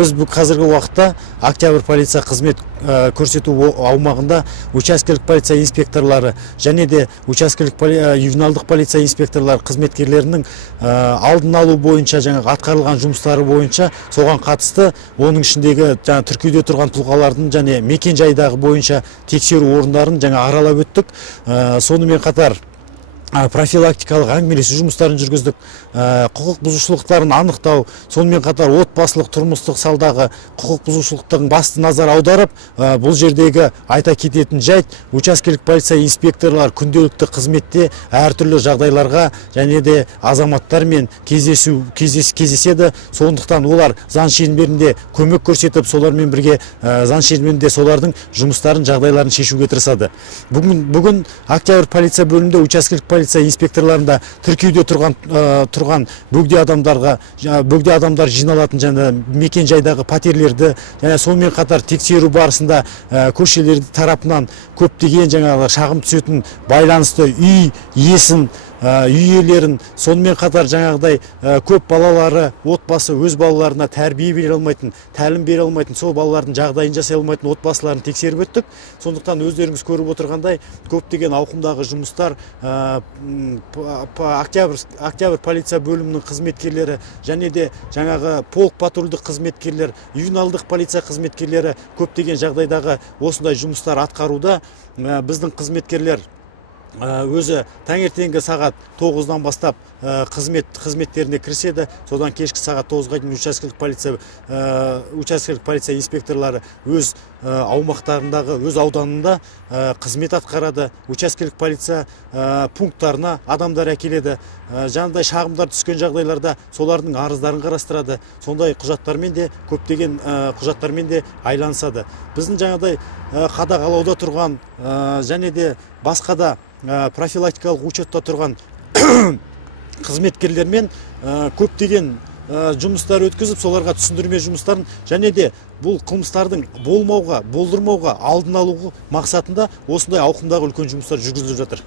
Біз бұл қазіргі уақытта Октябрь полиция қызмет көрсету аумағында учаскелік полиция инспекторлары және де учаскелік ювеналдық полиция инспекторлары қызметкерлерінің алдын алу бойынша жаңағы атқарылған жұмыстары бойынша соған қатысты, оның ішіндегі тіркеуде тұрған тұлғалардың және мекен жайдағы бойынша тексеру орындарын жаңа аралап өттік. Сонымен қатар профилактикалық әңгімелесу жұмыстарын жүргіздік, құқық бұзушылықтарын анықтау, сонымен қатар отбасылық тұрмыстық салдағы құқық бұзушылықтың басты назар аударып, бұл жердегі айта кететін жайт, учаскелік полиция инспекторлар күнделікті қызметте әртүрлі жағдайларға және де азаматтармен кездеседі. Сондықтан олар заң шеңберінде көмек көрсетіп, солармен бірге заң шеңберінде солардың жұмыстарын, жағдайларын шешуге тырысады. Бүгін Октябрь полиция бөлімінде учаскелік полиция инспекторларында тіркеуде тұрған бөгде адамдар жиналатын және мекен жайдағы пәтерлерді, және сонымен қатар тексеру барысында көшелерді тарапынан көптеген жаңағы шағым түсетін байланысты үй иесін, үй иелерін, сонымен қатар жаңағыдай көп балалары отбасы өз балаларына тәрбие бере алмайтын, тәлім бере алмайтын, сол балалардың жағдайын жасай алмайтын отбасыларын тексеріп өттік. Сондықтан өздеріңіз көріп отырғандай көптеген ауқымдағы жұмыстар Октябрь полиция бөлімінің қызметкерлері және де жаңағы полк патрульдік қызметкерлер, ювеналдық полиция қызметкерлері көптеген жағдайдағы осындай жұмыстар атқаруда. Біздің қызметкерлер өзі таңертеңгі сағат 9-дан бастап қызметтеріне кіріседі. Содан кешкі сағат 9-ға дейін учаскелік полиция инспекторлары өз аумақтарындағы, өз ауданында қызмет атқарады. Учаскелік полиция пункттарына адамдар әкеледі. Жаңағыдай шағымдар түскен жағдайларда солардың арыздарын қарастырады. Сондай құжаттармен де көптеген құжаттармен де айланысады. Біздің жаңағыдай қадағалауда тұрған және де басқа да профилактикалық учетта тұрған қызметкерлермен көптеген жұмыстар өткізіп, соларға түсіндірме жұмыстарын және де бұл қылмыстардың болдырмауға, алдын алу мақсатында осындай ауқымдағы үлкен жұмыстар жүргізіліп жатыр.